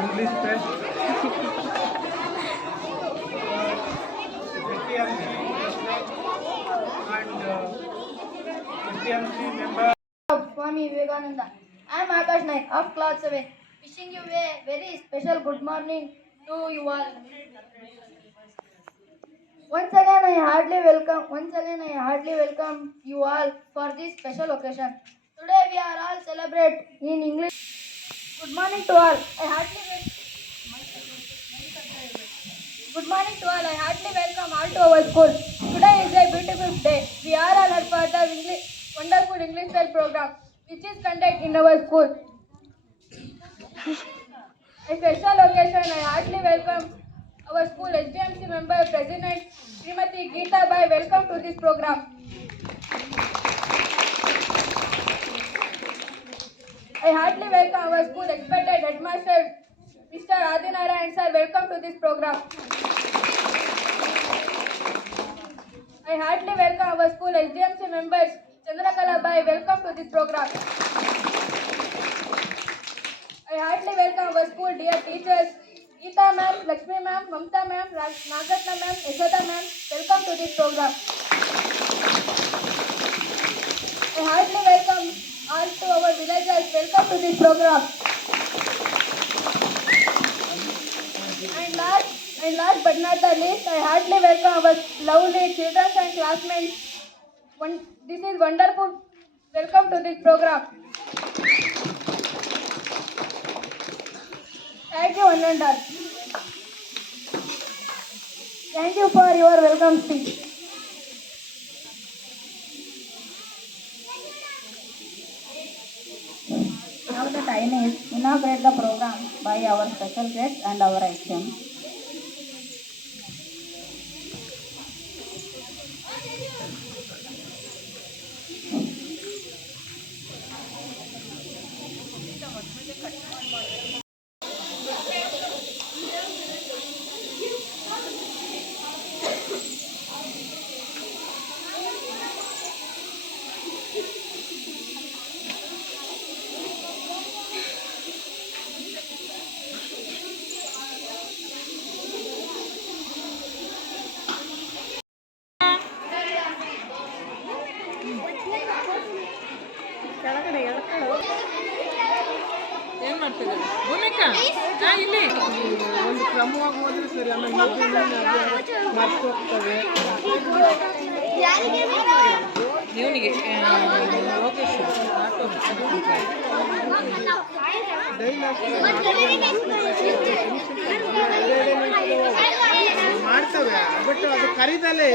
English test. Swami Vivekananda. I am Akash Naik of class 7. Wishing you a very special good morning to you all. Once again, I heartily welcome. Once again, I heartily welcome you all for this special occasion. Today, we are all celebrate in English. Good morning to all. I heartily Good morning to all. I heartily welcome all to our school. Today is a beautiful day. We are all are part of English, wonderful English style program which is conducted in our school. A special occasion, I heartily welcome our school SDMC member, President Srimati Geeta Bai. Welcome to this program. I heartily welcome our school expected headmaster, Mr. Adinarayan sir. Welcome to this program. I heartily welcome our school SDMC members, Chandrakala Bai. Welcome to this program. I heartily welcome our school dear teachers, Geeta ma'am, Lakshmi ma'am, Mamta ma'am, Nagatna ma'am, Yashoda ma'am. Welcome to this program. I heartily welcome all to our villagers. Welcome to this program. And last, and last but not the least, I heartily welcome our lovely children and classmates. One, this is wonderful. Welcome to this program. Thank you, one and all. Thank you for your welcome speech. Now the time is inaugurate the program by our special guest and our HM. ಏನ್ ಮಾಡ್ತಿದ್ದಾರೆ ಭೂಮಿಕಾ? ಇಲ್ಲಿ. ಒಂದು ಕ್ರಮವಾಗಿ ಹೋದ್ರೆ ಸರಿ ಆಮೇಲೆ ಮರ್ತು ಹೋಗ್ತವೆ ಇವನಿಗೆ ಲೋಕೇಶ್ ಆಟೋ ಮಾಡ್ತವೆ ಬಟ್ ಅದು ಕರಿದಲ್ಲೇ